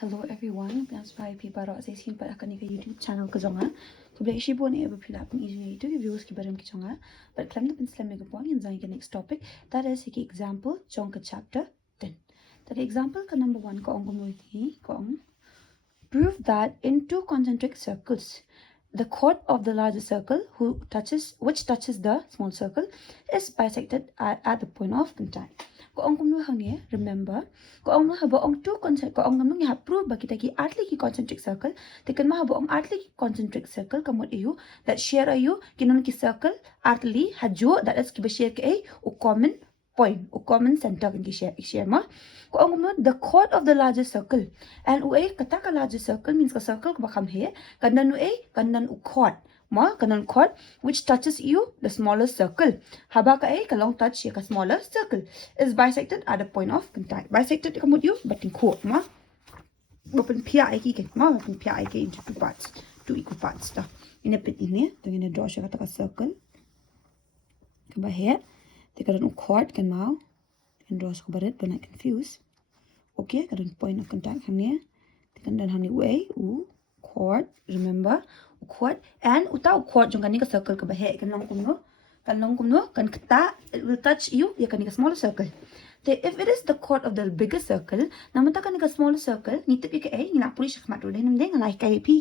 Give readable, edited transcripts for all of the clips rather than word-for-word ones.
Hello everyone, that's why people are saying pada akan ke YouTube channel ke zonga. Kebetulan isi pun ni berpilih pun isi itu views ke barang ke zonga. But klaim tu pensel mega point yang zangi ke next topic. That is ke example jong ke chapter 10. That example ke number 1 ko ong ni ko ong prove that in two concentric circles the chord of the larger circle which touches the small circle is bisected at the point of contact. Ko ong kumno hang remember ko ong habo ong two concentric ko ong namang ha prove ba kita ki atli ki concentric circle tekan ma habo ong atli ki concentric circle kamot iu that share ayu kinon ki circle atli hajo that is ki ba share ke o common point o common center kan ki share ma ko ong kumno the chord of the larger circle and u kata ka larger circle means ka circle ko bakam he kandan u kandan u chord ma kanan chord which touches you the smaller circle haba ka kalong touch ya ka smaller circle is bisected at a point of contact bisected kamut you batin ko ma open pia ki ke ma open pia ke into two equal parts ta ina pit ini to ina draw siya ka circle ka ba he te kanan u chord kan mau kan draw ko baret but not confused okay kanan point of contact hangnya te kan dan hani way u chord remember chord and uta chord jong kanika circle ka bahe kan long kumno kan kata it will touch you ya kanika smaller circle if it is the chord of the bigger circle namata kanika smaller circle ni tip ke ni na puri shakmat ro nem deng like kai pi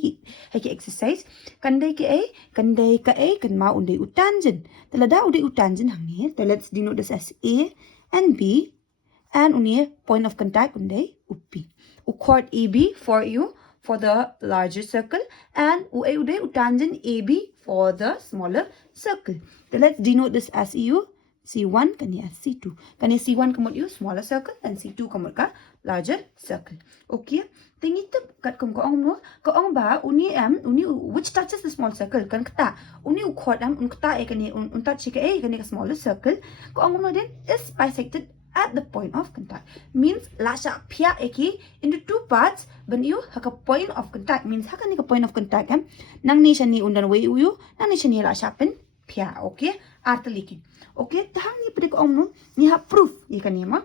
hai ke exercise kandai ka kan ma unde u tangent telada unde u tangent hang ni let's denote this as a and b and unie point of contact unde u p u chord ab for you for the larger circle and tangent AB for the smaller circle. So let's denote this as EU. C1 kan ya C2. Kan ya C1 kamut you smaller circle and C2 kamut ka larger circle. Okay. Tingi tu kat ko ong no ko ong ba uni which touches the small circle kan kata uni u chord kata kan un touch ka kan ka smaller circle ko ong no then is bisected at the point of contact means lasha pia eki into two parts when you haka point of contact means haka ni ka point of contact nang ni shani undan way uyu nang ni shani lasha pen pia okay artaliki okay tahang ni prik omnu ni ha proof ye kanima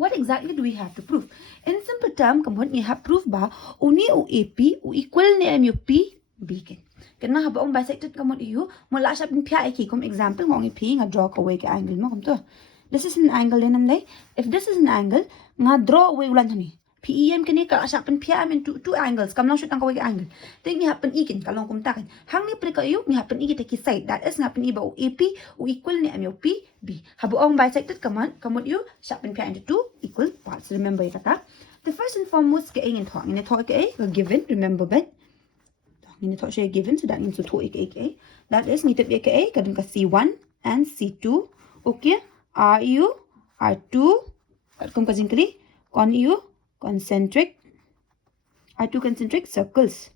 what exactly do we have to prove in simple term kamon ni ha proof ba uni u ap u equal ni mu p b ken kena haba ong bisected kamon iu mo lasha pen pia eki kom example ngong pi nga draw ka way ka angle mo kam to this is an angle in day if this is an angle nga draw away ulan hani PEM kini ka asya pen PM into two angles kam lang shoot ang kaway angle then ni happen ikin kalong kumtakin hang ni pre kayo ni happen ikit ki side that is nga pen iba u AP u equal ni MU P B habo ong bisected kamot you sya pen PM into two equal parts remember kata the first and foremost ke ingin thong ini thong ke given remember ben ini thong siya given so that means to thong ke that is ni tip ke kadang ka C1 and C2 okay RU R2 kat kong kajing kali kon U concentric R2 concentric circles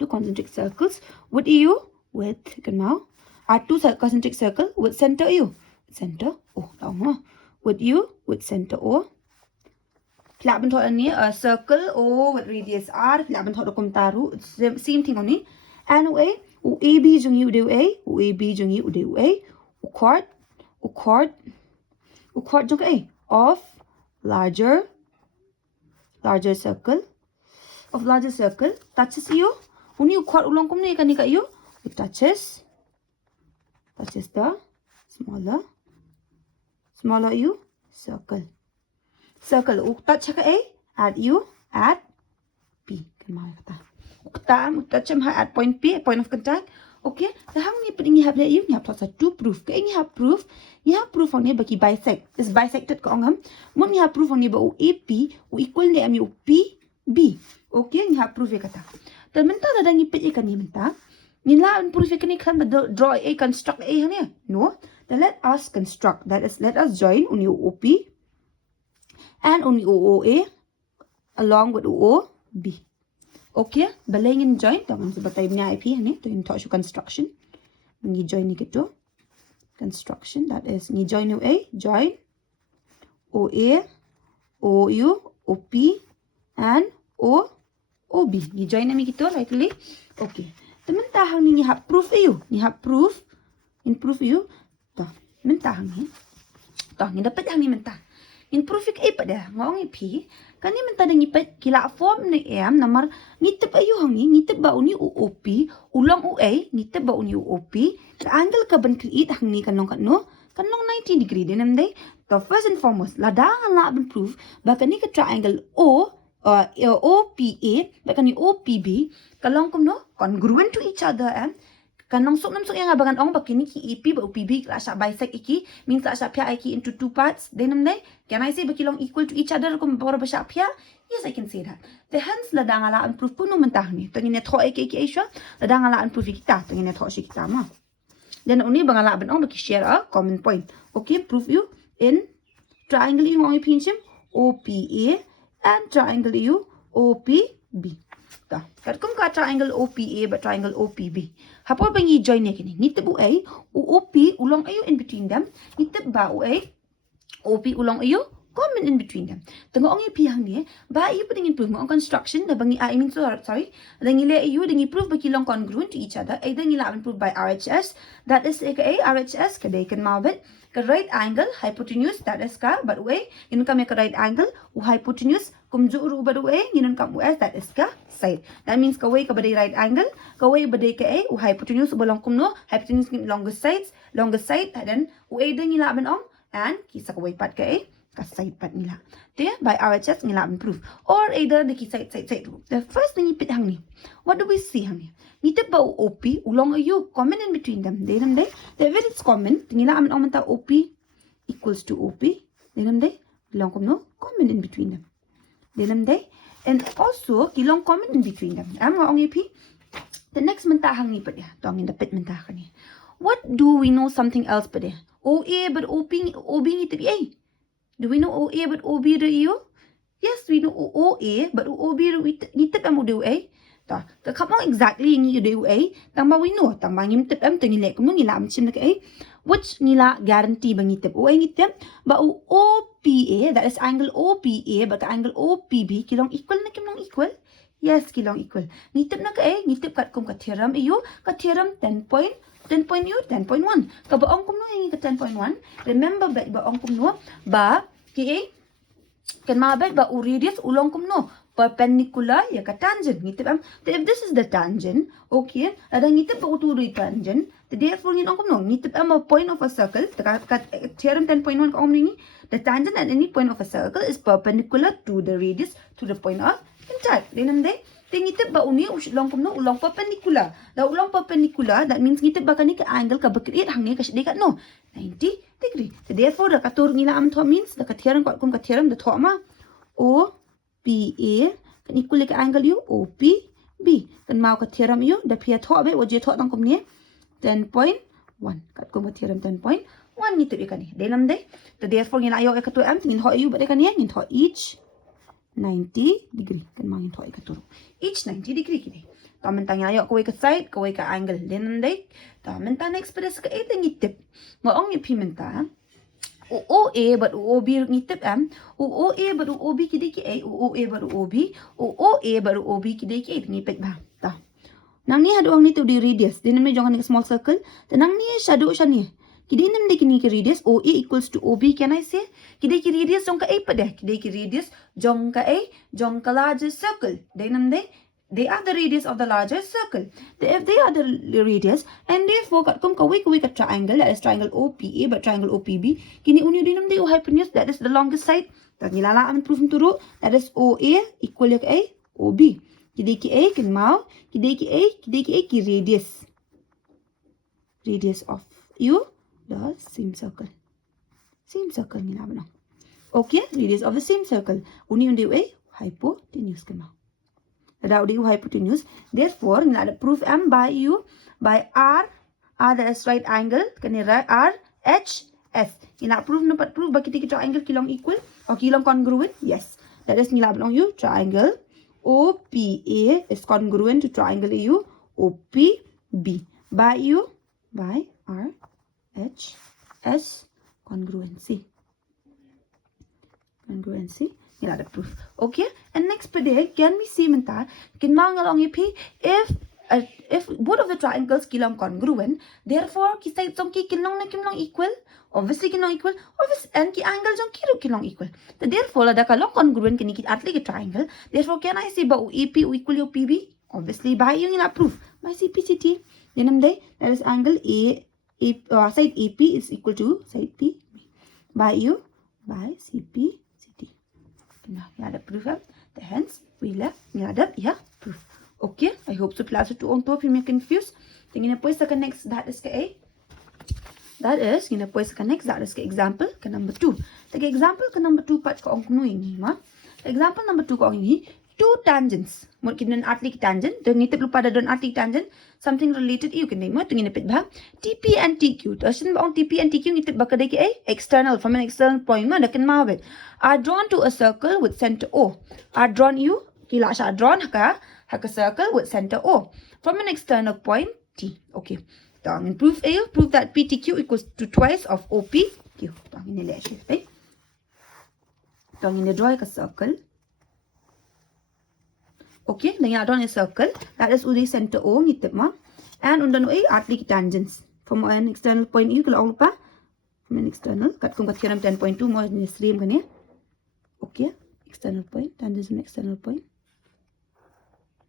two concentric circles with EU with kan mau R2 concentric circle with center U center O tahu with U with center O pila bentuk ni a circle O with radius R pila bentuk dokum taru same thing oni and u AB jung U de A u AB jung U de A u chord jung A of larger circle touches you uni u chord ulong kum ni kan ka you it touches the smaller u circle u touch ka A at U at P kan ma kata u touch at point P point of contact okay so hang ni pring have you ni have to proof ke ni have proof on ni bagi bisect is bisected ko ngam mun ni have proof on ni ba u AP u equal ni mu P B okay ni have proof kata dan menta da ni pit ikan ni menta ni la proof kan ni kan draw a construct a hang no then let us construct that is let us join uni OP and uni OA along with OB okay balengin join tong sebatay niya IP hani to yung talk construction ni join ni kito construction that is ni join A join OA OU OP and OB ni join na mi kito rightly okay temen tahang ni ha proof you ni ha proof in proof you ta men tahang ni ta ni dapat hang ni mentah in proof ik pada ngong pi kani menta dengi pet kila form ni em namar ngitip ayu hangi ngitip ba uni uop ulang ua ngitip ba uni uop angle ka ban create hangi kanong 90 degree dinam dai the first and foremost ladang la ban proof ba kani ka triangle OPA ba kani OPB kalong kum congruent to each other kanong sok yang abangan ong bakini ki EP ba UPB klasa bisect iki means klasa pia iki into two parts denam dai can I say bakilong equal to each other kum bora ba pia yes I can say that the hence ladang ala an proof puno mentah ni tangin net ho iki aisha ladang ala an proof kita tangin net ho si kita ma then uni bangala ban ong baki share a common point okay prove you in triangle yung ong pinchim OPA and triangle you OPB kat kum ka triangle OPA but triangle OPB hapo bangi join ni kini nitip u OP ulong ayo in between them nitip ba u OP ulong ayo common in between them tengok ong pihang ni ba ayo puding improve ong construction da bangi I mean sorry dangi le ayo dangi prove bakilong congruent to each other ay dangi la prove by RHS that is aka RHS kadai kan mawbet ka right angle hypotenuse that is ka but way yun ka make a right angle u hypotenuse kum juru ba way yun ka us that is ka side that means ka way ka badai right angle ka way badai ka u hypotenuse bolong kum hypotenuse longest side then u dangi la ban ong and kisa ka way pat ka ka side pat nila te by RHS nila ban proof or either the side rule the first thing ipit hang ni what do we see hang ni nitip ba OP ulong ayu common in between them denam dai the when it's common tingila aman ong manta OP equals to OP denam dai long kum common in between them denam dai and also kilong common in between them am ong AP the next manta hang ni pat ya tong in the pit manta ka ni what do we know something else pa de OA but OB nitip do we know OA but OB do you? Yes, we know OA but OB nitip am do A. Ta, ka kapong exactly yung do A. Tamba we know, tamba yung tip am tingile kum ngila am chim na A. Which ngila guarantee bang nitip OA nitip ba OPA that is angle OPA but angle OPB kilong equal na kilong equal. Yes, kilong equal. Nitip na ka A, nitip kat kum ka theorem iyo, ka theorem 10.1 ka baong kum yung ka 10.1 remember ba baong kum ba ki kan mabet ba radius ulong kum perpendicular ya ka tangent ngitip am if this is the tangent okay ada ngitip ba uturi tangent therefore ngin kum ngitip am a point of a circle ka theorem 10.1 ka ni the tangent at any point of a circle is perpendicular to the radius to the point of contact dinam dai ngitip ba uni ulong kum ulong perpendicular da ulong perpendicular that means ngitip ba kani ka angle ka bakreate hang ni ka dekat 90 degree so therefore da katur ngila am tho means da kathiran ko kum kathiran da tho ma OPA kan equal ka angle you OPB kan mau kathiran you da phia tho be oje tho tang kum ni 10.1 kat kum kathiran 10.1 ngitip ikani delam dai so therefore ngila ayo ka tu am ngin ho you ba de kan ngin tho each 90 degree kan mangin thoi ka turu each 90 degree kini ta mentang ayo ko ka side ko ka angle then dai ta mentang express ka ite ngitip ngong ipimenta OA but OB ngitip am OA but OB kidi ki OA but OB OA but OB kidi ki ngipet ba ta nang ni hadu ang ni tu di radius din me jongan ni small circle tenang ni shadow sha ni kidi nam de kini ki radius OA equals to OB can I say kidi ki radius jong ka a pa de kidi ki radius jong ka larger circle de nam de they are the radius of the larger circle if they are the radius and therefore kat kum ka triangle that is triangle OPA but triangle OPB kini unyo din nam de hypotenuse that is the longest side ta nilala am proof turu that is OA equal to a OB kidi ki a kin mau kidi ki a ki radius of you the same circle nila bana okay radius of the same circle uni undi a hypotenuse kama ada udi hypotenuse therefore nila the proof m by you by r that is right angle kani r h s nila proof no proof ba kiti triangle kilong equal or kilong congruent yes that is nila belong you triangle OPA is congruent to triangle u OPB by r H S congruency nila the proof okay and next pede can we see menta kin mangalong if if both of the triangles kilong congruent, therefore ki side song ki kilong na kilong equal, obviously kilong equal, obviously and ki angle song kilong equal. So therefore la da kalong congruent kini ki atli ki triangle. Therefore can I say ba EP equal yo PB? Obviously by yung ina proof. By CPCT. Then that is angle side AP is equal to side P by U by CPCT. Now you have the proof. Hence we left yeah proof. Okay, I hope so class 2 on top if you're confused. Then you put the next that is A. That is you put the next that is example ke number 2. The example ke number 2 part ko ang kuno ini ma. Example number 2 ko ang ini two tangents. Mo kinan atli tangent. Then nitip lupa da don atli tangent. Something related you can name mo tingin pit ba. TP and TQ. Tasin ba ang TP and TQ nitip ba kadai ke external from an external point ma dakin mawit. Are drawn to a circle with center O. Are drawn you kila siya drawn haka circle with center O from an external point T. Okay. Tangin proof A, prove that PTQ equals to twice of OPQ. Tangin nila siya. Okay. Tangin na draw ka circle. Okay, then you draw a circle. That is uli center O ngitip ma. And undan A atli tangents from an external point U kalau lupa. From an external kat kung kat theorem 10.2 mo ni stream kan ya. Okay, external point, tangents an external point.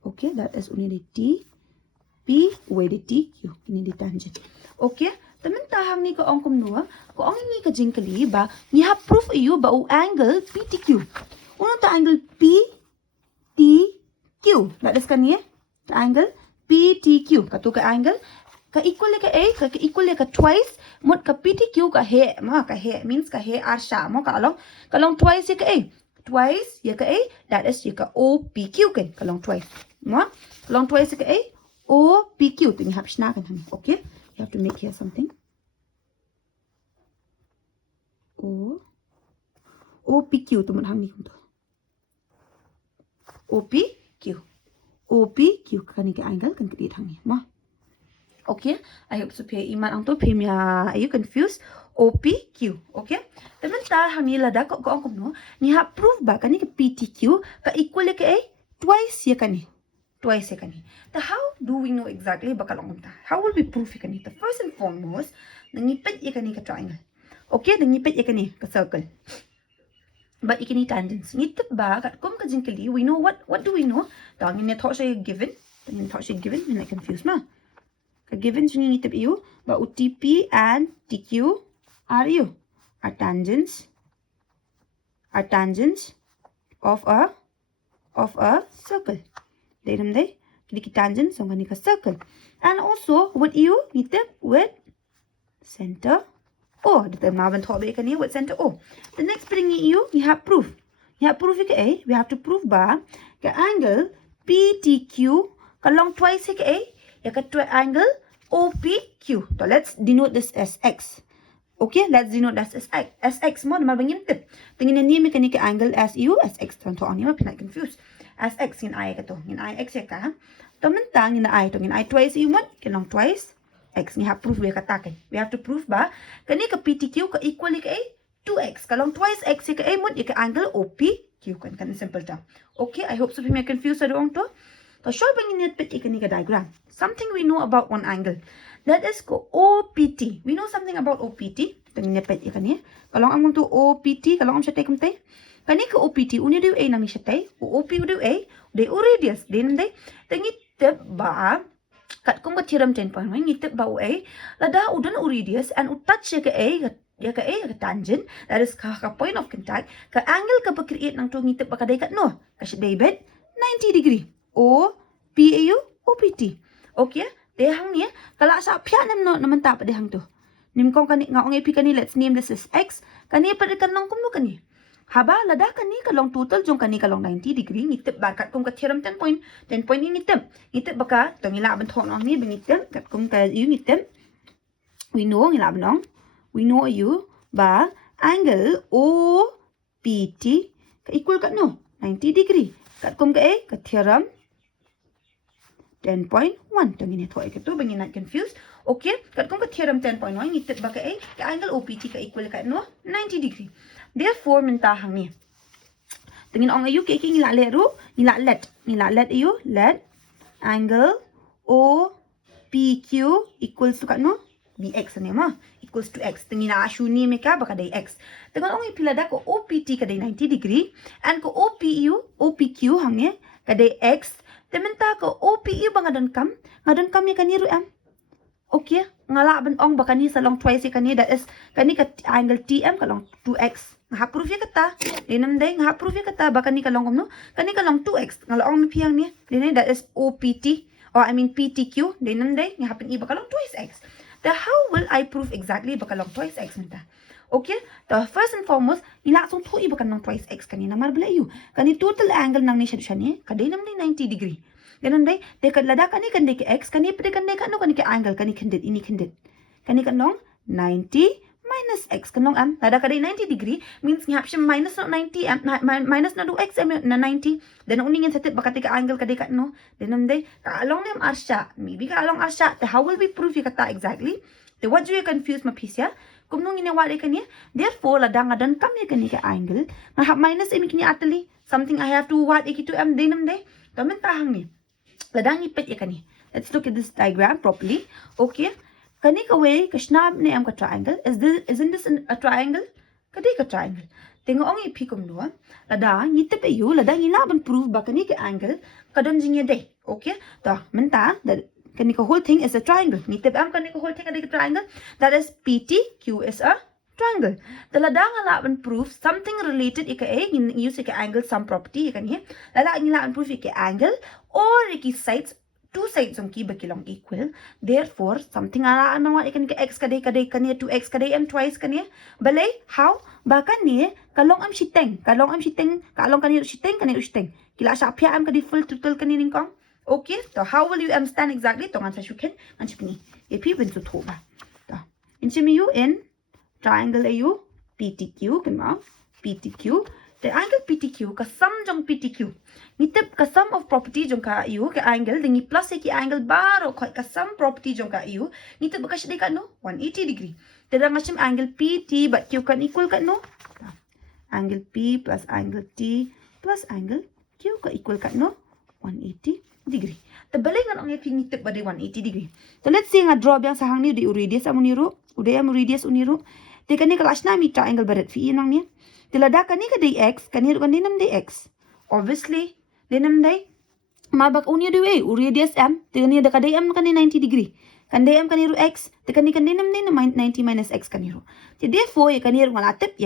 Okay, that is only the T, P, where the T, Q, ini di tangent. Okay, teman tahang ni ko ang kumnua, ko ang ini ka jingkali ba, ni ha proof iyo ba o angle PTQ. Uno ta angle PTQ. That is kan ni ta angle PTQ. Katu ka angle ka equal ka A, ka equal ka twice, mod ka PTQ ka he, ma ka he means ka he arsha mo ka along twice ka A. Twice ya ka A, that is ya ka OPQ kan kalong twice. Ma kalong twice ka A OPQ tu ni hap shna kan okay, you have to make here something OPQ tu mun hang ni kun to OPQ kan ni ka angle kan kedit hang ni ma. Okay, I hope so pay iman ang to pay ya are you confused? OPQ, okay? Teman ta hang ni lada ko ang no ni ha proof ba kani ka PTQ ka equal ka A twice ya kani. Twice ya kani. The how do we know exactly ba kalong ta? How will we prove ya kani? The first and foremost, nangipit ya kani ka triangle. Okay, nangipit ya kani ka circle. But ikini tangents. Ngitip ba kat kum ka jingkali we know what do we know? Tangin ni thought siya given. Tangin thought siya given and I confused ma. Ka given siya ngitip iyo ba UTP and TQ are you are tangents of a circle. Dayam day kini tangents ang kani ka circle. And also what you ngitip with center O. The maban thobe kani with center O. The next thing you have proof. You have proof ka A. We have to prove ba ka angle PTQ kalong twice ka A. Ya ka angle OPQ. So let's denote this as X. Okay, let's denote that as X. As X mo naman bangin tip. Tingin ni mechanic angle as U as X. Tonto ani ma pinay confused. As X in I ka to. In I X ya ka. Tamantang in I to. In I twice U mo kalong twice X. Ni ha proof we katakin. We have to prove ba kani ka PTQ ka equal ka A 2X. Kalong twice X ka A mo ka angle OPQ kan simple ta. Okay, I hope so pinay confused sa doong to. So show bangin ni pit ikani ka diagram. Something we know about one angle. That is ko OPT. We know something about OPT. Tangin niya pet ikani. Kalong among to OPT, kalong am siya tay kumtay. Kani ka OPT, uni daw A nang siya tay. OP daw A, day o radius. Din day. Tangitip ba kat kung ka theorem 10.1 ngitip ba o A, lada udan o radius and touch siya ka A, ka tangent, that is ka point of contact, ka angle ka pa-create ng to ngitip ba kaday kat no. Kasi David 90 degree. O P A U OPT. Okay? Dehang ni kala sa pya no naman ta pa dehang to. Nim kong kani nga ong ipi kani let's name this as X. Kani pa kan nang kuno kani. Haba lada kani kalong total jong kani kalong 90 degree ngitip ba kat kung ka theorem 10 point ni ngitip. Ngitip ba ka tong ilaban thon ong ni bangitip kat kung ka yu ngitip. We know ilaban ong. We know you ba angle OPT ka equal kat no 90 degree. Kat kung ka ka theorem 10.1. Tangin ito ay kato. Bangin not confused. Okay. Kat kung ka theorem 10.1, ngitip ba ka A? Ka angle OPT ka equal ka no? 90 degree. Therefore, mintahang ni. Tangin ang ayo kay nilalet iyo. Let angle OPQ equals to kat no BX ni mah equals to X. Tengi na shuni meka bakadai X. Tengon ongi pilada ko OPT kadai 90 degree and ko OPQ hangye kadai X. Tementa ko OPE bangadon kam ya kaniru am. Okay, ngala ben ong bakani salong twice kani, that is kani ka angle TM kalong 2x. Nga proof ya kata. Dinam day nga proof ya kata bakani kalong no. Kani kalong 2x. Ngala ong mi piang ni. Dinay that is OPT or I mean PTQ. Dinam day nga happen iba kalong twice x. Then how will I prove exactly bakalong twice x menta? Okay, the first and foremost, ilaksong to iba kanong twice x kanina marbala yu. Kani total angle nang ni siya ni kaday nam ni 90 degree. Ganun day, dekad lada kani kani ke x, kani pwede kani ka kani ke angle, kani kendit, ini kendit. Kani kanong 90 minus x. Kanong lada kaday 90 degree, means ngahap siya minus no 90, minus no 2x na 90. Then uningin sa tip, baka tika angle kaday ka no. Then day, kaalong na arsya, maybe kaalong arsya. Then how will we prove yung kata exactly? Then what do you confuse mapisya? Kung nung inawali kanya, therefore, lada nga dan kami kani ka angle, ngahap minus imi kini atali, something I have to what ikitu dinam day. Taman tahang ni. Ladang ipit ya kani. Let's look at this diagram properly. Okay. Kani ka way kashnab ni am ka triangle. Isn't this a triangle? Kadi ka triangle. Tingo ong ipikom no. Ladang ngitip ayu, ladang ilaban prove ba kani ka angle kadon jinya day. Okay? Ta menta that kani ka whole thing is a triangle. Ngitip am kani ka whole thing kadi ka triangle. That is PTQ is a triangle. The ladang alaban prove something related ika use ika angle some property ika ni. Ladang alaban prove ika angle or iki sides two sides ng ki bakilong equal. Therefore something ala ano ikan ka x kaday kaniya 2x kaday am twice kaniya. Balay how baka ni kalong am shiteng kalong kaniya shiteng kila siya apya am kadi full total kanining kong. Okay, so how will you understand exactly? Tongan sa shukin ang chipni. Ipi win to thoba. To inchimiyu in triangle ayu PTQ kan PTQ. The angle PTQ kasam jong PTQ. Nitip kasam of property jong ka ayu ka angle dingi plus ki angle baro kasam property jong ka ayu. Nitip baka siya ka no 180 degree. Tada nga siya angle PT but Q kan equal ka no. Angle P plus angle T plus angle Q ka equal ka no 180 degree. Tabalik nga ang nitip ba di 180 degree. So let's see nga draw biyang sahang ni di radius amuniru. Udaya mo radius uniru. Di kani kalas na mi triangle barat fi inang niya. Tilada kani ka day x, kani kan dinam day x. Obviously, dinam day mabak unya day radius m, kani da kaday m kani 90 degree. Kanday m kani ru x, kani dinam day 90 minus x kani ru. Therefore, ya kani ru ngalatip,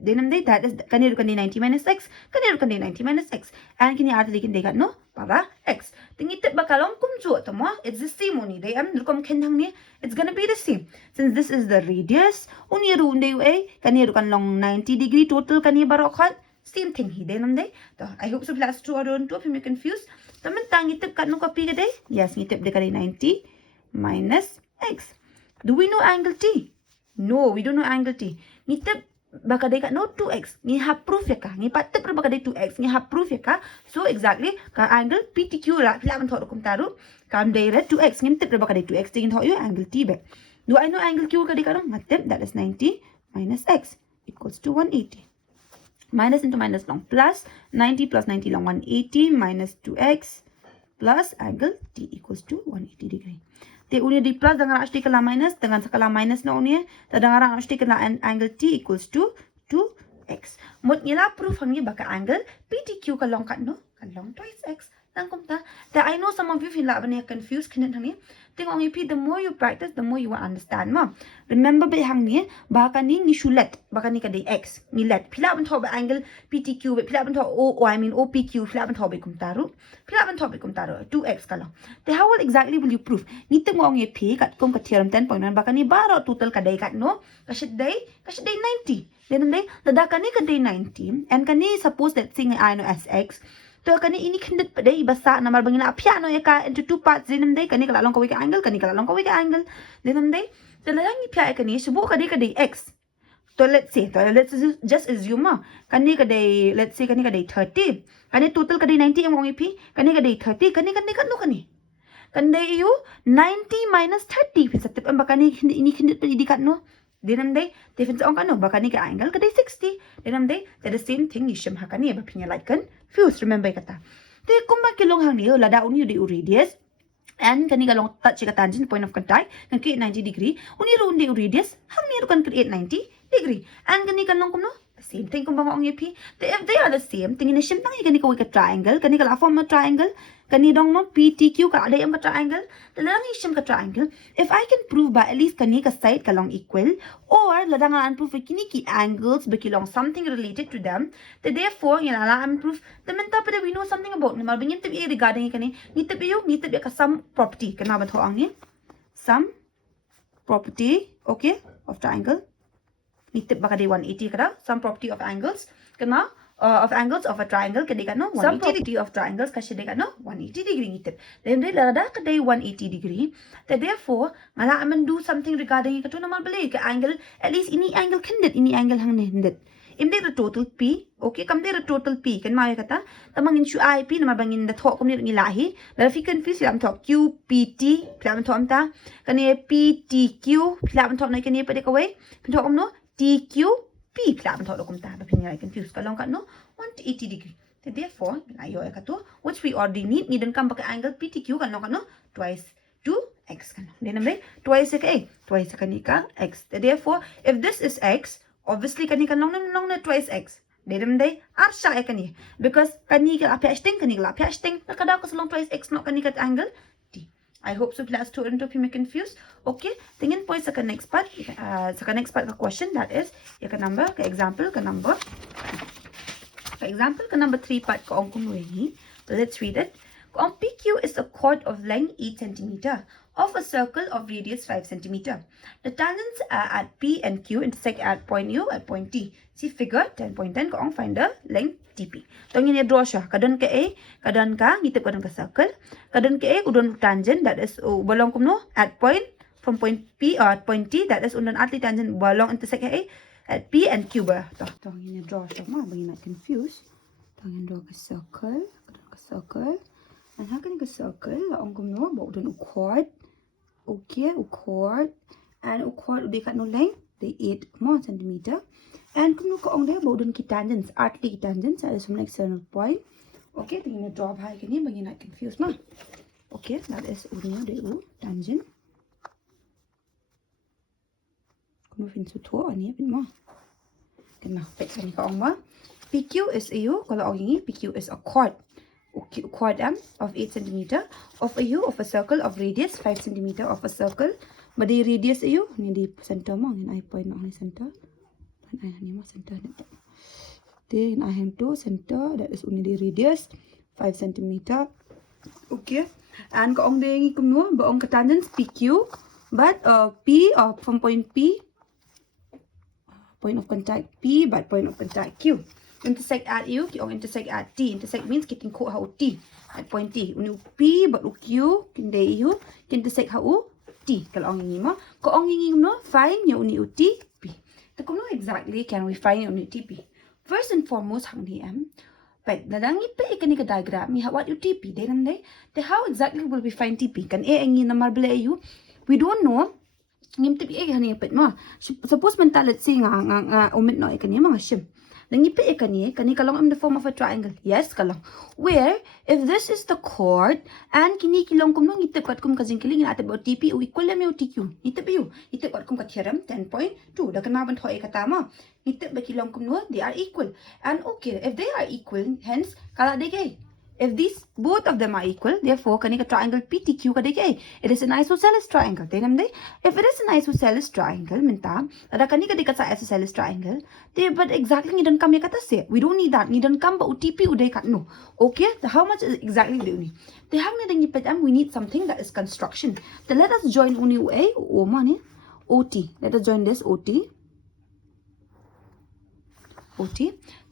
dinam day that is kani 90 minus x, kani 90 minus x. And kini arti dikin day kan no para x. Tingitip bakalong kumjo tamo, it's the same oni day am rukom kendang ni. It's gonna be the same. Since this is the radius, uniru unday way, kani kan long 90 degree total kani barokhat. Same thing he denam day. I hope so class 2 or 2 if you confused. Taman tangitip kat no copy ka day? Yes, ngitip de kani 90 minus x. Do we know angle T? No, we don't know angle T. Ngitip baka day ka no 2x. Ngi ha proof ya ka. Ngi patip ra baka day 2x. Ngi ha proof ya ka. So exactly ka angle PTQ la pila man thok kum taru. Kam day ra 2x ngintip ra baka day 2x tingin thok yo angle T back. Do I know angle Q ka day ka no? Ngatip that is 90 minus x equals to 180. Minus into minus long plus 90 plus 90 long 180 minus 2x plus angle T equals to 180 degree. Te unia di plus dengan arti kala minus dengan skala minus na unia dengan arti kala angle T equals to 2x. Mut nila proof hangi baka angle PTQ kalong kat no kalong twice x. Tangkum ta. That I know some of you feel like when you're confused kinit hangi. Tengok ngipi the more you practice the more you will understand mo. Remember ba hang ni baka ni sulat baka ni kada x ni let. Pila ban thob angle PTQ pila ban thob I mean OPQ pila ban thob kum taru. Pila ban thob kum taru 2x kalong. Then how will exactly will you prove? Ni tengok ngipi kat kum kat theorem 10.1 baka ni baro total kada kat no. Kasit day 90. Then day ladaka ni kada 90 and kani suppose that thing I know as x. To kani ini kendit pada ibasa namar bangina piano ya ka into two parts dinam day kani kalalong kawik angle kani kalalong kawik angle dinam day talalang ipya kani subo kadi x. So let's just assume kani kadi let's say kani kadi 30 kani total kadi 90 ang ipi kani kadi 30 kani kani you 90 minus 30 sa tip ang bakani ini kendit pada idikat no. Dinam day difference ang kano baka ni ka angle kada 60 dinam day that the same thing isham hakani ba pinya like confused remember kata te kung bakilong hang niyo ladaon niyo di radius and kani kalong touch ka tangent point of contact kan create 90 degree uni ro undi radius hang ni ro kan create 90 degree and kani kalong kumno same thing kung bang ong p if they are the same thing in sim tang kani ko ka triangle kani kala form a triangle kani dong mo ptq ka ada yung ka triangle ladang isim ka triangle if I can prove by at least kani ka side kalong equal or ladang an prove kini ki angles belong something related to them then therefore yala an prove the menta pa we know something about ni mal bingin tabi regarding kani ni tabi ka some property kana ba tho ang ni some property okay of triangle nitip baka day 180 kada some property of angles kana of angles of a triangle kadi kano 180 some property of triangles kasi day kano 180 degree nitip then they lada kada 180 degree that therefore ngala aman do something regarding ito naman bali ka angle at least ini angle kindit ini angle hang hindit imde the total p okay kam the total p kan maya kata tamang in shu ip na mabangin the thok kom ni lahi la fi confuse lam thok qpt lam thom ta kani ptq lam thok na kani pa de kawai thok om no TQP plan thought lokum ta I confused kalong ka no 180 degree so therefore ayo ka to which we already need dan kam baka angle PTQ kan no twice 2x kan then nambe twice ka twice ka ni ka x so therefore if this is x obviously kani kan long na twice x then nambe arsha ka ni because kani ka apesting nakada ko sa long twice x no kani ka angle t I hope so class student of you may confused. Okay. Tingin po sa next part. Sa next part ka question that is ka number ka example ka number. Ka example ka number 3 part ko ang kumuhi. Let's read it. Kung PQ is a chord of length 8 cm of a circle of radius 5 cm. The tangents at P and Q intersect at point U at point T. See figure 10.10 kung find the length TP. So ini draw siya. Kadon ka A, kadon ka ngitip kadon ka circle. Kadon ka A udon tangent that is balong kumno at point from point P or at point T that is undan atli tangent balong intersect A at P and Q ba. To ini draw siya ma bagi na confuse. Tangan draw ka circle, kadon ka circle. And how can you circle? Ang kumno ba udon chord. Okay, chord and chord udah kat no length the 8 cm. And kung ko ang ba udon ki tangents, atli ki tangents ada some external point. Okay, tingin draw hai kini bagi na confuse ma. Okay, that is udon de tangent. Kung fin su to ani pin ma. Kena pek kani ka ang ma. PQ is a kalau ang ini PQ is a chord. Chord M of 8 cm of a U of a circle of radius 5 cm of a circle. But the radius a U ni di center mo ngin I point na ni center. Pan I ni mo center ni. Then I have to center that is only the radius 5 cm. Okay. And kaong dengi kumno baong ka tangents PQ but P from point P point of contact P but point of contact Q. Intersect at U, or intersect at T. Intersect means getting caught how T at point T. Uni P but Q kinde U intersect how T. Kalau ang ingin mo, kung ang ingin mo find yung uni T P. Tako no exactly can we find yung uni T P? First and foremost hang di but nadangi pa ikan ka diagram ni what you T P. Then how exactly will we find T P? Kan ang ingin na marbala U. We don't know. Ngim T P hani pet mo. Suppose man let's say nga umit no ikan yung mga shim. Nangipi kani kalong in the form of a triangle. Yes, kalong. Where if this is the chord and kini kilong kum nung itip kat kum kasing kiling ate about TP equal na TQ. Itip yu. Itip kat kum ka theorem 10.2. Dakan maban thoi katama. Itip ba kilong kum no they are equal. And okay, if they are equal, hence kala de if these both of them are equal, therefore kani ka triangle PTQ ka de it is an isosceles triangle. Then if it is an isosceles triangle, minta ada kani ka de sa isosceles triangle, they but exactly ni dan kam ya kata se. We don't need that. Ni dan kam ba UTP uday kat no. Okay, so how much is exactly do ni? They have ni dan ipet we need something that is construction. Then let us join uni A o mani OT. Let us join this OT.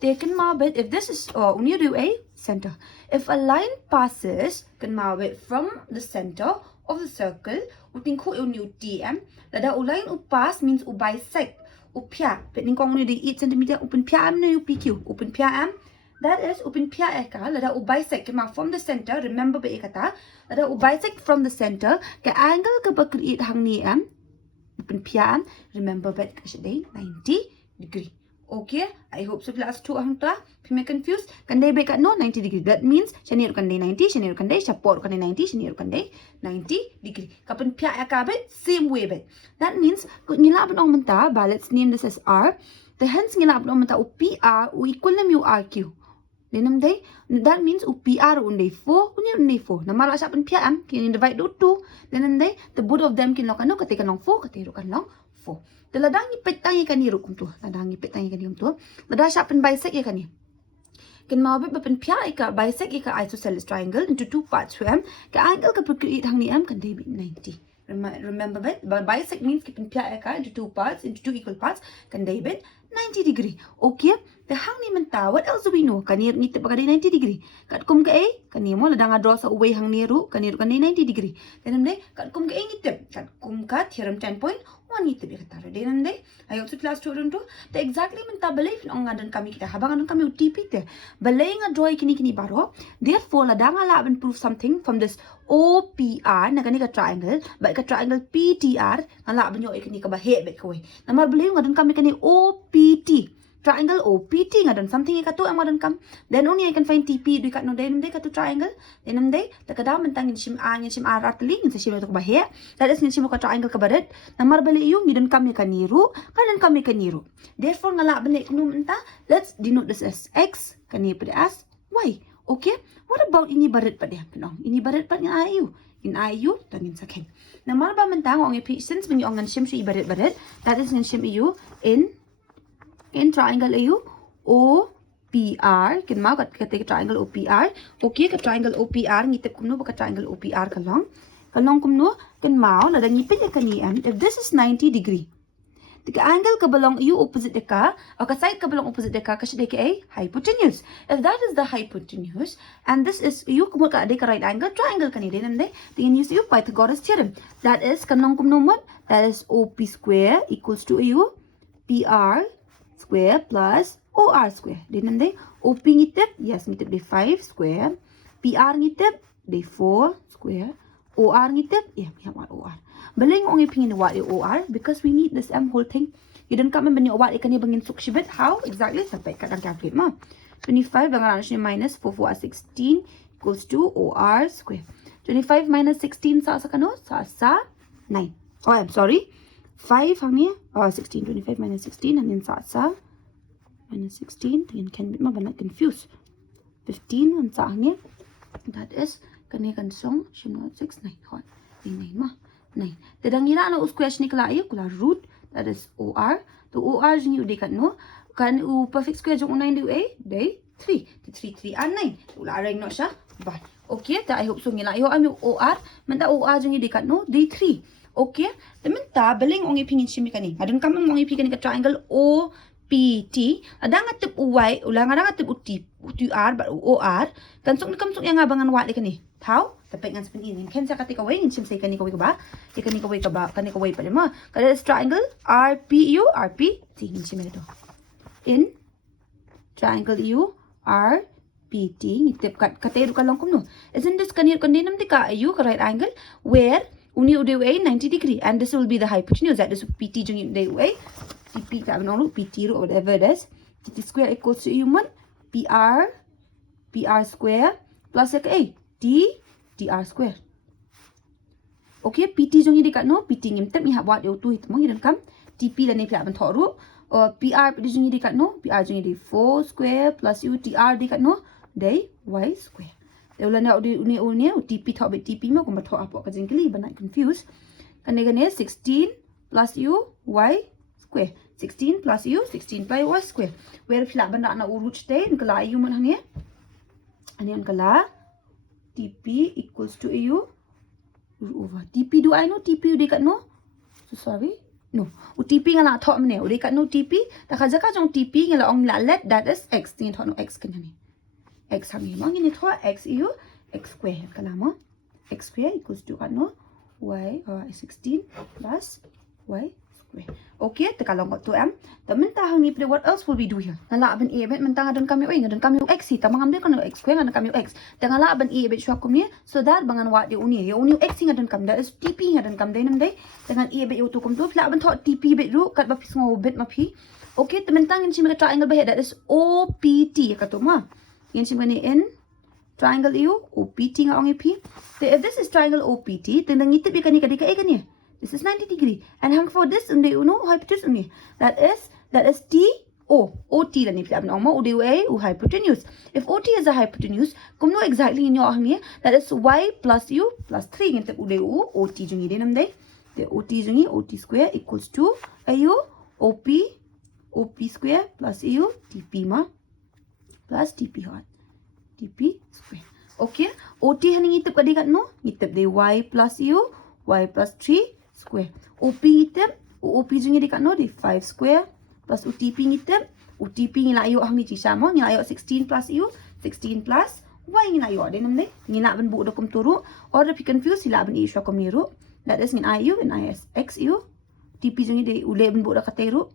They can mabit if this is uni A center. If a line passes can mabit from the center of the circle, uting ko uni TM. Lada line pass means bisect. Upya, pening kong uni di 8 cm open pia am na PQ. Open pia am. That is open pia eka. Lada bisect can from the center. Remember ba ekata? Lada bisect from the center. Ka angle ka ba create hang ni am. Open pia am. Remember ba kasi day 90 degree. Okay, I hope so class 2 ang ta. Pime confused. Kanday ba kat no 90 degree. That means chanir kanday 90, chanir kanday support kanday 90, chanir kanday 90 degree. Kapan pia akabe same way bet. That means ngilabon ang menta, ba let's name this as R. The hence ngilabon ang menta o PR o equal na mu RQ. Denam day, that means u PR unday 4, unday 4. Namara sa pan pia am, kin divide do 2. Denam day, the both of them kin lo kano kate kanong 4, kate ro kanong 4. Ladang ipit tangi kaniro kum tu. Ladang ipit tangi kaniro tu. Ladang siya pen bisect ya kani. Can mabit ba pen pia ika bisect ika isosceles triangle into two parts where ka angle ka procreate hang ni am kan day 90. Remember that? Bisect means keep pia ika into two parts, into two equal parts kan day 90 degree. Okay? The hang ni menta, what else do we know? Kanir ngitip ba 90 degree. Kat kum ka A, kanimo ladang draw sa uway hang niru, kaniro kan 90 degree. Then day kat kum ka A ngitip. Kat kum ka theorem 10.1 ngitip ikatara. Then day ayo sa class 2 to the exactly menta balay fin ngadan kami kita. Habang ngadan kami UTP te. Balay nga draw kini baro. Therefore ladang laban prove something from this OPR na kani ka triangle, ba ka triangle PTR nga laban yo ikini ka bahe bet ko. Namar balay ngadan kami kani OPT. Triangle OPT nga don something ikato ang madon kam. Then only I can find TP do kat no then day kato triangle. Then day takada mentang sim A sim ratling sa sim to bahe. That is sim ka triangle ka badet. Namar bali yung gidon kami kaniru, kanan kami kaniru. Therefore nga laban ikno menta, let's denote this as X kani pud as Y. Okay? What about ini badet pa dia pinong? Ini badet pa ng IU. In IU tangin sa ken. Namar ba mentang ang since when yung ngan sim si badet, that is ngan sim IU in triangle AU OPR kin mau kat triangle OPR okay ka triangle OPR ngitip kumno ba ka triangle OPR kalong kumno kin mau na ngipit ka ni if this is 90 degree the angle ka balong AU opposite ka o ka side ka balong opposite ka kasi deke ay hypotenuse. If that is the hypotenuse and this is AU kumo ka deke right angle triangle kani din ande tingin use AU Pythagoras theorem. That is kanong kumno mo that is OP square equals to AU PR square plus OR square. Then OP ngitip, yes ngitip day 5 square. PR ngitip, day 4 square. OR ngitip, yeah we have one OR. Balay ng ipingin what OR because we need this M whole thing. You don't come and what ikan bangin sukshibit. How exactly? Sampai kat ang calculate mo. 25 lang siya minus 4 4 16 equals to OR square. 25 minus 16 sa kano? Sa 9. Oh, I'm sorry. 5 hang niya, 16, 25 minus 16, and then sa minus 16, then can be mabanag confused. 15, and sa hang niya, that is, kanya kansong, siya 6, 9, 9 ma, 9. Tadang ina na uskwes ni kalayo, kula root, that is OR, the OR yung uday kan no, kan perfect square yung unay day 3, 3, and 9, ula ring no siya, but, okay, I hope so nila, yung OR, manda OR yung uday kan no, day 3, okay, tementa baling ong ipingin simi kani. Adon kam ong ipingin ka triangle OPT. Ada nga tip uy, ula nga nga tip UTR ba OR. Kansong kamsong yang abangan wali kani. How? Tapay nga sa pinin. Kensa ka tikaway ngin simsay kani kaway ka ba? Kani kaway ka ba? Kani kaway pa lima. Kada is triangle RPU RPT ngin simi to. In triangle U RPT ngitip katero ka lang kumno. Isn't this kanir kandinam dika U ka right angle where uni uday 90 degree and this will be the hypotenuse that is PT jung uday way TP ka no PT or whatever it is PT square equals to human PR square plus A TR square. Okay, PT jung uday ka no PT ngimtem ni habwat yo tu hitmo hidan kam TP la ni pla ban thoru or PR jung uday ka no PR jung uday 4 square plus UTR di ka no day Y square. Ulan na uni TP thok bit TP mo kung bathok apo ka jingkli banat confused. Kani 16 plus U Y square. 16 plus U 16 plus Y square. Where fila banda na urut stay kala U man hangya. Ani an kala TP equals to U over TP do I know TP udah kat no? So sorry. No. TP nga na thok mne udah kat no TP. Ta khaja ka jong TP nga la ong la let that is X tin thok no X kan ni. X hang mo ngini tho X EU X square kana mo X square equals to ano Y 16 plus Y square. Okay, the kalong got to m. The mentah hangi play what else will we do here? Nala ben a bit mentang adan kami oi ngadan kami x hi tamang amde kan x square ngadan kami x. Dengan la ben a bit swakum ni so that bangan wat dia uni. Ya uni x ngadan kam that is tp ngadan kam dai nam dai. Dengan a bit tu kum tu pla ben thot tp bit ru kat ba pisngo bit ma pi. Okay, the mentang in chimika triangle ba that is opt katuma. Yin chimani in triangle eu opt nga ong p. If this is triangle opt then ngitip bi kani kadika e kani. This is 90 degree. And hang for this unde uno hypotenuse unde. That is T O. OT la ni pila abna oma ude A u hypotenuse. If OT is a hypotenuse, kum no exactly in your hangi that is y plus u plus 3 nginte ude u OT jungi de nam dai. The OT jungi OT square equals to AU OP square plus AU TP ma plus TP hot. TP square. Okay. OT hani ngitip kadika no ngitip de y plus u y plus 3 square. OP ngitip OP jungi dekat no di 5 square plus UTP ngitip UTP ngila ayo hang ni ci sama ngila ayo 16 plus u 16 plus y ngila ayo de nam dai ngila ben bu dokum turu or if you confuse sila ben isu kom niru that is ngin iu and is x u TP jungi de ule ben bu da kateru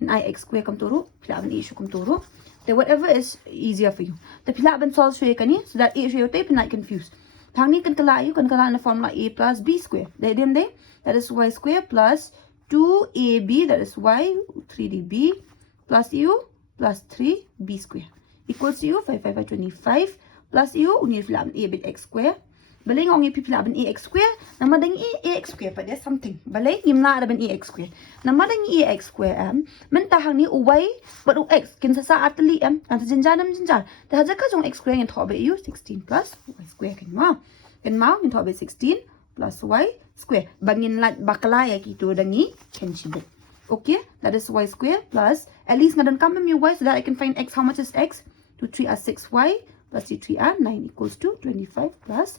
in ix square kom turu sila ben isu kom turu then whatever is easier for you the pila ben solve shwe kani so that issue type not confused thang ni kan kala in the formula a plus b square de dem de that is y square plus 2ab that is y 3db plus u plus 3b square equals to u 5 5 by 25 plus u unir filaban a bit x square balay ngong ipi filaban ax square namadang ax square pa there's something balay ngimna araban ax square namadang ax square mentahang ni y but x kinsa sa atli anta jinjanam jinjar ta haja ka jong x square ngin thobe u 16 plus y square kan ma ngin thobe 16 plus y square bangin lat bakla ya gitu dangi kenchibet okay that is y square plus at least ngadan kam mi y so that I can find x how much is x 2 3 are 6y plus 3 are 9 equals to 25 plus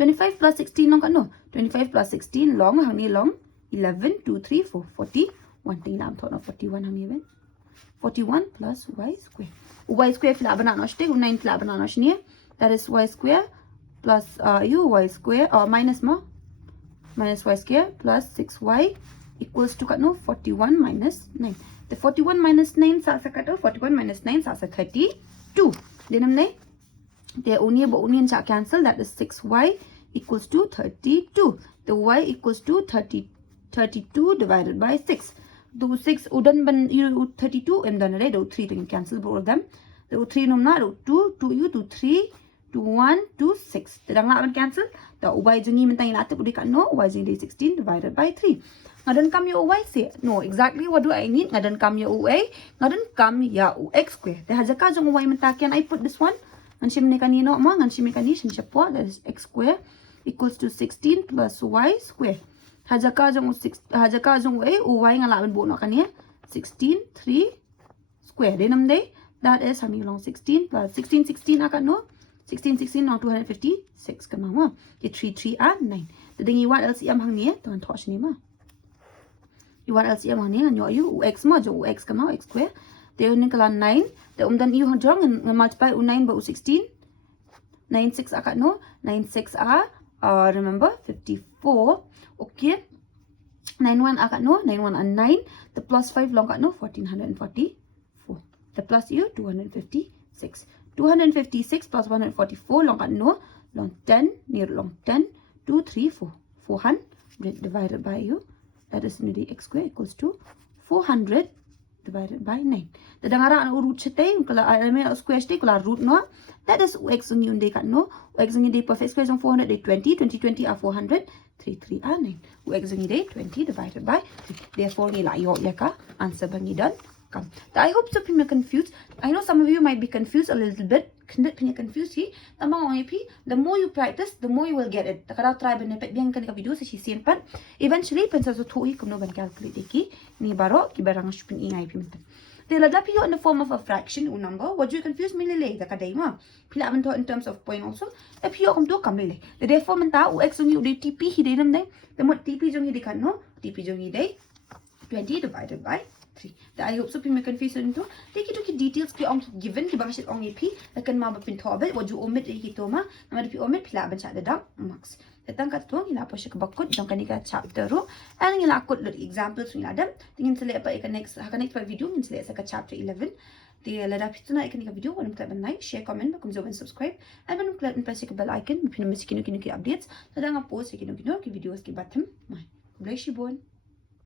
25 plus 16 long no 25 plus 16 long how many long 11 2 3 4 40 one thing I'm thought of 41 how many 41 plus y square fila banana shte 9 fila banana shne that is y square plus y square or minus y square plus 6y equals to kat no 41 minus 9. The 41 minus 9 sa 41 minus 9 sa 32. Dinam ne? The only cha cancel that is 6y equals to 32. The y equals to 32 divided by 6. Do 6 udan ban you 32 and then do 3 can cancel both of them. The 3 num na do 2 you do 3 to 1 to 6. Tidang na cancel. The y jungi mentang inatip udi kan no y jungi 16 divided by 3. Ngadan kam ya y say no exactly what do I need? Ngadan kam ya y ngadan kam ya x square. The haja ka jung y mentakian I put this one. Ngan shim ne kanino ma ngan shim kani shin shapwa that is x square equals to 16 plus y square. Haja ka jung y ngalaban bu no kani 16 3 square. Denam day that is how many long 16 plus 16 akan no 16 now 256 kan ma ye 3 are 9 the thing you want LCM hang ni tuan thosh ni ma you want LCM hang ni ngan yo u x ma jo x kan ma x square they ni kala 9 the dan you hang jong ngan multiply u 9 ba u 16 9 6 akan no 9 6 are remember 54 okay 9 1 akan no 9 1 and 9 the plus 5 long akan no 1444 the plus u 256 256 plus 144 long at no long 10 near long 10 2 3 4 400 divided by u that is the x square equals to 400 divided by 9 the dangara an root chete kala arame square ste kala root no that is x ungi unde kan no x ungi de perfect square on 400 de 20 are 400 3 are 9 x ungi de 20 divided by 3 therefore ni la yo yaka answer bangi dan come. I hope so people are confused. I know some of you might be confused a little bit. Confused here. The more you practice, the more you will get it. Takara try benefit biang kan video sa sisian pan. Eventually pensa so thui kumno ban calculate ki ni baro ki barang shpin ingay pimentan. They lada piyo in the form of a fraction or number. What you confuse me lele the kaday ma. Pila aban to in terms of point also. The piyo kum do kam lele. The therefore menta u x ungi u tp hi de nam day. The mo tp jong hi de kan no. tp jong hi de 20 divided by 3. I hope so pin me confusion to take it to details ki ong given ki bangshit ong ep lakan ma pin tobel wo ju omit ki toma na pi omit pila ban cha da max datang kat tu ngila po shik bakut dong kanika chapter ro and ngila akut lo examples ngila adam tingin sele pa ka next video ngin sele sa ka chapter 11 the lada pituna ikanika video wanam klap like share comment bakum zo and subscribe and wanam klap press the bell icon pin miskino kino ki updates tadang post kino ki videos ki batam mai bless you bon